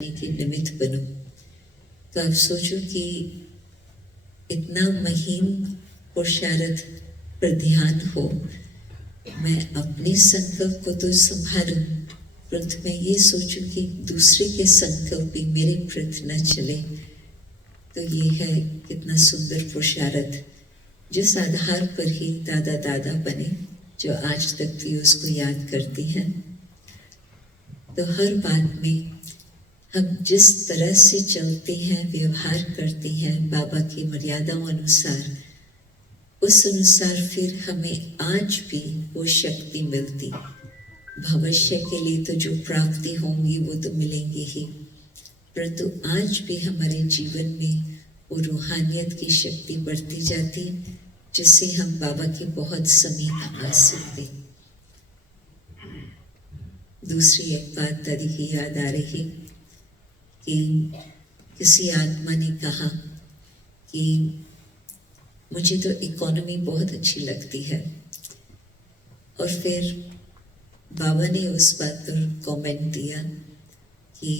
के निमित्त बनो। तो आप सोचो कि इतना महीन पुरुषार्थ पर ध्यान हो, मैं अपने संकल्प को तो संभालूं, परंतु मैं ये सोचूं कि दूसरे के संकल्प भी मेरे प्रति न चले। तो ये है कितना सुंदर पुरुषार्थ, जिस आधार पर ही दादा दादा बने, जो आज तक भी उसको याद करती हैं। तो हर बात में हम जिस तरह से चलते हैं, व्यवहार करते हैं बाबा की मर्यादाओं अनुसार, उस अनुसार फिर हमें आज भी वो शक्ति मिलती। भविष्य के लिए तो जो प्राप्ति होंगी वो तो मिलेंगी ही, परंतु आज भी हमारे जीवन में वो रूहानियत की शक्ति बढ़ती जाती, जिससे हम बाबा के बहुत समीप आ सकते। दूसरी एक बात दादी की याद आ रही कि किसी आत्मा ने कहा कि मुझे तो इकोनॉमी बहुत अच्छी लगती है, और फिर बाबा ने उस बात पर कमेंट दिया कि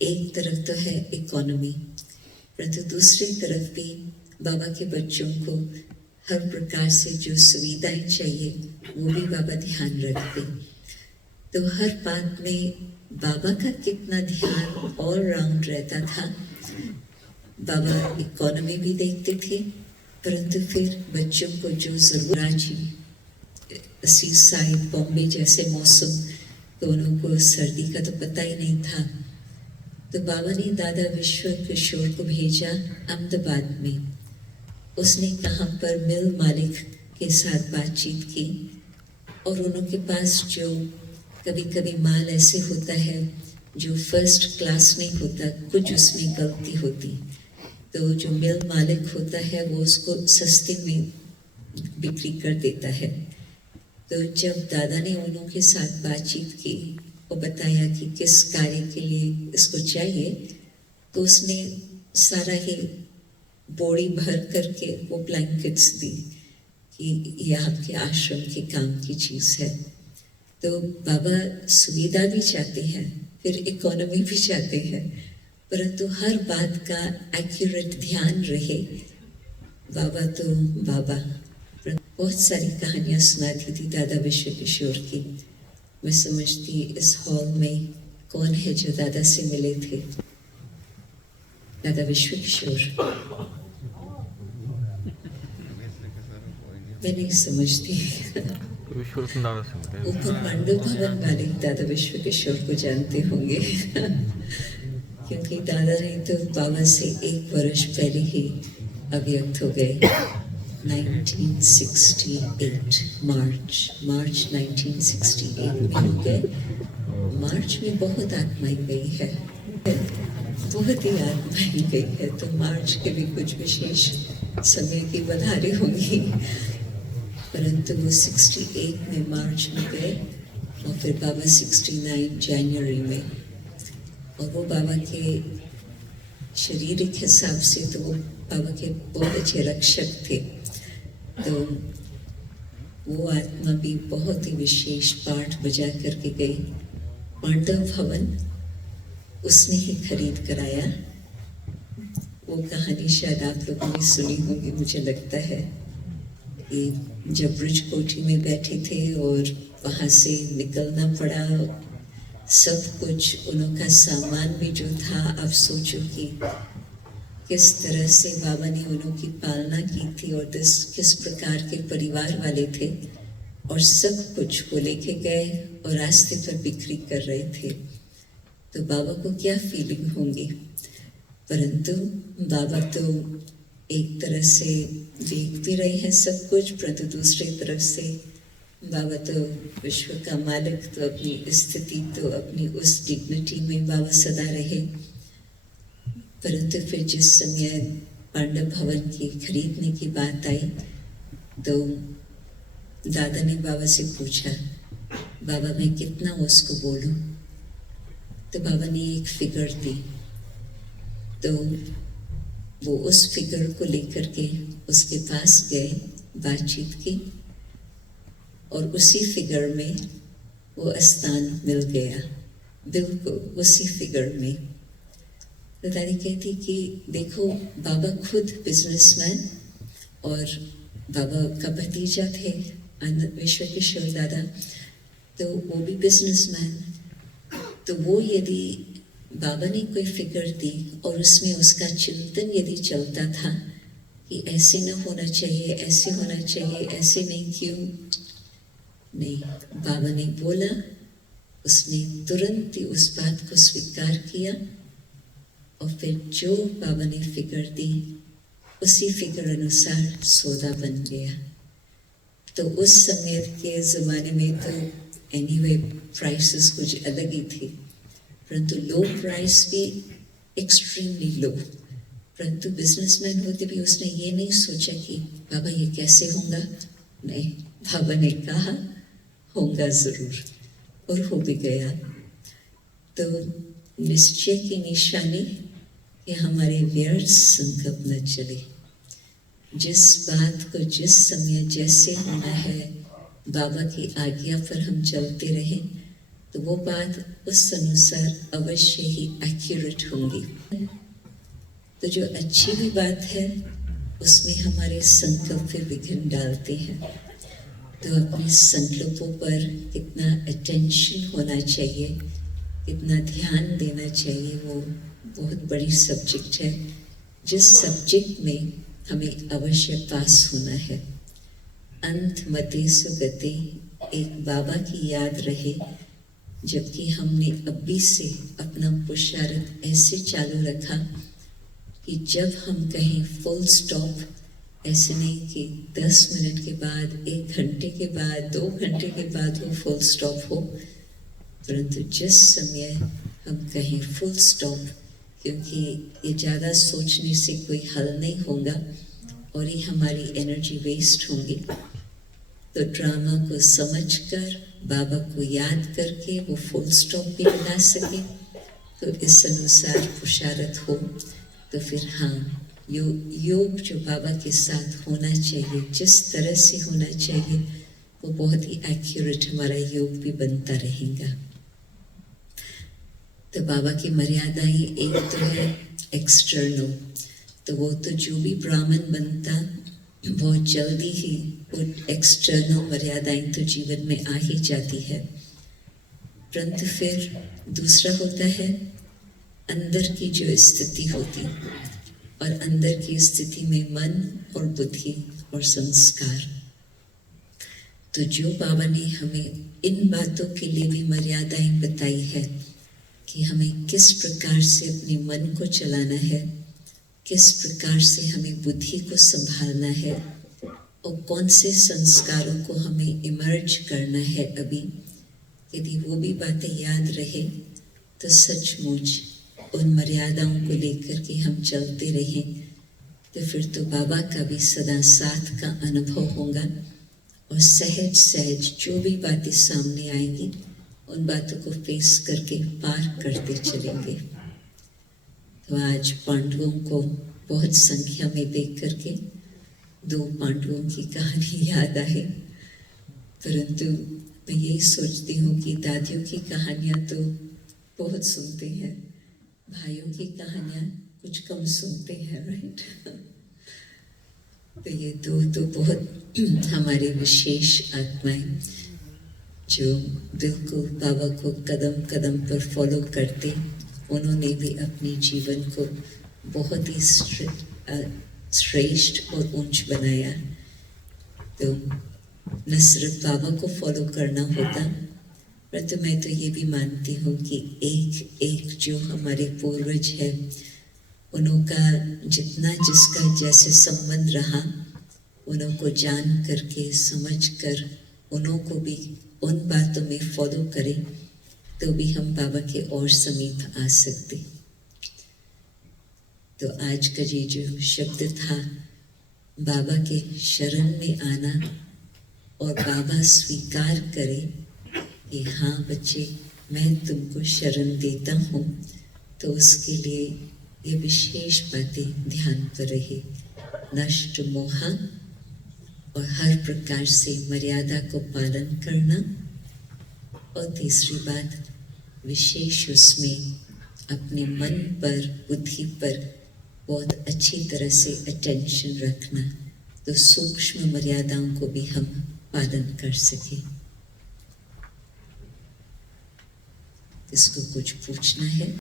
एक तरफ तो है इकोनॉमी, परंतु दूसरी तरफ भी बाबा के बच्चों को हर प्रकार से जो सुविधाएं चाहिए वो भी बाबा ध्यान रखते। तो हर बात में बाबा का कितना ध्यान ऑल राउंड रहता था। बाबा इकोनॉमी भी देखते थे, परंतु फिर बच्चों को जो जरूरत, रांची, सीसाइड, बॉम्बे जैसे मौसम, दोनों को सर्दी का तो पता ही नहीं था। तो बाबा ने दादा विश्व किशोर को भेजा अहमदाबाद में। उसने कहाँ पर मिल मालिक के साथ बातचीत की, और उनके पास जो कभी कभी माल ऐसे होता है जो फर्स्ट क्लास नहीं होता, कुछ उसमें गलती होती, तो जो मिल मालिक होता है वो उसको सस्ते में बिक्री कर देता है। तो जब दादा ने उन्हों के साथ बातचीत की और बताया कि किस कार्य के लिए इसको चाहिए, तो उसने सारा ही बोरी भर करके वो ब्लैंकेट्स दी कि ये आपके आश्रम के काम की चीज़ है। तो बाबा सुविधा भी चाहते हैं, फिर इकोनॉमी भी चाहते हैं, परंतु हर बात का एक्यूरेट ध्यान रहे। बाबा तो बाबा। बहुत सारी कहानियाँ सुनाती थी दादा विश्व किशोर की। मैं समझती इस हॉल में कौन है जो दादा से मिले थे? दादा विश्व किशोर। मैं नहीं समझती। ऊपर पांडव भवन वाले दादा विश्व किशोर को जानते होंगे क्योंकि दादा ने तो बाबा से 1 वर्ष पहले ही अव्यक्त हो गए। 1968 मार्च 1968 में हो गए। मार्च में बहुत आत्माएं गई है, बहुत ही आत्माएं गई है, तो मार्च के भी कुछ विशेष समय की बधाई होंगी। परंतु वो 68 में मार्च में गए, और फिर बाबा 69 जनवरी में। और वो बाबा के शारीरिक हिसाब से तो वो बाबा के बहुत अच्छे रक्षक थे। तो वो आत्मा भी बहुत ही विशेष पाठ बजा करके गई। पांडव भवन उसने ही खरीद कराया। वो कहानी शायद आप लोगों ने सुनी होगी, मुझे लगता है कि जब ब्रिज कोठी में बैठे थे और वहाँ से निकलना पड़ा, सब कुछ उनका सामान भी जो था, आप सोचो कि किस तरह से बाबा ने उन्हों की पालना की थी, और किस प्रकार के परिवार वाले थे, और सब कुछ वो लेके गए और रास्ते पर बिक्री कर रहे थे। तो बाबा को क्या फीलिंग होंगी? परंतु बाबा तो एक तरह से देख भी रहे हैं सब कुछ, परंतु दूसरी तरफ से बाबा तो विश्व का मालिक, तो अपनी स्थिति, तो अपनी उस डिग्निटी में बाबा सदा रहे। परंतु फिर जिस समय पांडव भवन की खरीदने की बात आई, तो दादा ने बाबा से पूछा, बाबा मैं कितना उसको बोलूं? तो बाबा ने एक फिगर दी। तो वो उस फिगर को लेकर के उसके पास गए, बातचीत की, और उसी फिगर में वो स्थान मिल गया। बिल्कुल उसी फिगर में। तो दादी कहती कि देखो बाबा खुद बिजनेसमैन और बाबा का भतीजा थे विश्व किशोर दादा, तो वो भी बिजनेसमैन। तो वो यदि बाबा ने कोई फिगर दी और उसमें उसका चिंतन यदि चलता था कि ऐसे न होना चाहिए, ऐसे होना चाहिए, ऐसे नहीं, क्यों नहीं, बाबा ने बोला, उसने तुरंत ही उस बात को स्वीकार किया और फिर जो बाबा ने फिगर दी उसी फिगर अनुसार सौदा बन गया। तो उस समय के ज़माने में तो एनीवे प्राइसेस कुछ अलग ही थे, परंतु लो प्राइस भी एक्सट्रीमली लो। परंतु बिजनेसमैन होते भी उसने ये नहीं सोचा कि बाबा ये कैसे होगा, नहीं, बाबा ने कहा होगा ज़रूर, और हो भी गया। तो निश्चय की निशानी कि हमारे व्यर्थ संकल्प न चले। जिस बात को जिस समय जैसे होना है बाबा की आज्ञा पर हम चलते रहें तो वो बात उस अनुसार अवश्य ही एक्यूरेट होंगी। तो जो अच्छी भी बात है उसमें हमारे संकल्प फिर विघ्न डालते हैं। तो अपने संकल्पों पर कितना अटेंशन होना चाहिए, कितना ध्यान देना चाहिए, वो बहुत बड़ी सब्जेक्ट है, जिस सब्जेक्ट में हमें अवश्य पास होना है। अंत मते सुगते, एक बाबा की याद रहे, जबकि हमने अभी से अपना पुरुषार्थ ऐसे चालू रखा कि जब हम कहें फुल स्टॉप, ऐसे नहीं कि 10 मिनट के बाद, 1 घंटे के बाद, 2 घंटे के बाद वो फुल स्टॉप हो, परंतु जिस समय हम कहें फुल स्टॉप, क्योंकि ये ज़्यादा सोचने से कोई हल नहीं होगा और ये हमारी एनर्जी वेस्ट होंगी। तो ड्रामा को समझकर बाबा को याद करके वो फुल स्टॉप भी बना सके, तो इस अनुसार पुरुषार्थ हो तो फिर हाँ, योग जो बाबा के साथ होना चाहिए, जिस तरह से होना चाहिए, वो बहुत ही एक्यूरेट हमारा योग भी बनता रहेगा। तो बाबा की मर्यादाएं एक तो है एक्सटर्नल, तो वो तो जो भी ब्राह्मण बनता बहुत जल्दी ही वो एक्सटर्नल मर्यादाएं तो जीवन में आ ही जाती है, परंतु फिर दूसरा होता है अंदर की जो स्थिति होती, और अंदर की स्थिति में मन और बुद्धि और संस्कार। तो जो बाबा ने हमें इन बातों के लिए भी मर्यादाएं बताई है कि हमें किस प्रकार से अपने मन को चलाना है, किस प्रकार से हमें बुद्धि को संभालना है और कौन से संस्कारों को हमें इमर्ज करना है अभी, यदि वो भी बातें याद रहे तो सचमुच उन मर्यादाओं को लेकर के हम चलते रहें, तो फिर तो बाबा का भी सदा साथ का अनुभव होगा और सहज सहज जो भी बातें सामने आएंगी उन बातों को फेस करके पार करते चलेंगे। तो आज पांडवों को बहुत संख्या में देख करके 2 पांडवों की कहानी याद आई, परंतु मैं यही सोचती हूँ कि दादियों की कहानियाँ तो बहुत सुनते हैं, भाइयों की कहानियाँ कुछ कम सुनते हैं, राइट। तो ये 2 तो बहुत हमारे विशेष आत्माएं जो बिल्कुल बाबा को कदम कदम पर फॉलो करते, उन्होंने भी अपने जीवन को बहुत ही श्रेष्ठ और ऊंच बनाया। तो न सिर्फ बाबा को फॉलो करना होता, परंतु मैं तो ये भी मानती हूँ कि एक एक जो हमारे पूर्वज है, उनका जितना जिसका जैसे संबंध रहा, उनको जान करके समझ कर उनको भी उन बातों में फॉलो करें तो भी हम बाबा के और समीप आ सकते। तो आज का ये जो शब्द था, बाबा के शरण में आना और बाबा स्वीकार करे कि हाँ बच्चे मैं तुमको शरण देता हूँ, तो उसके लिए ये विशेष बातें ध्यान पर रहे। नष्ट मोह और हर प्रकार से मर्यादा को पालन करना, और तीसरी बात विशेष उसमें अपने मन पर, बुद्धि पर बहुत अच्छी तरह से अटेंशन रखना, तो सूक्ष्म मर्यादाओं को भी हम पालन कर सके। इसको कुछ पूछना है?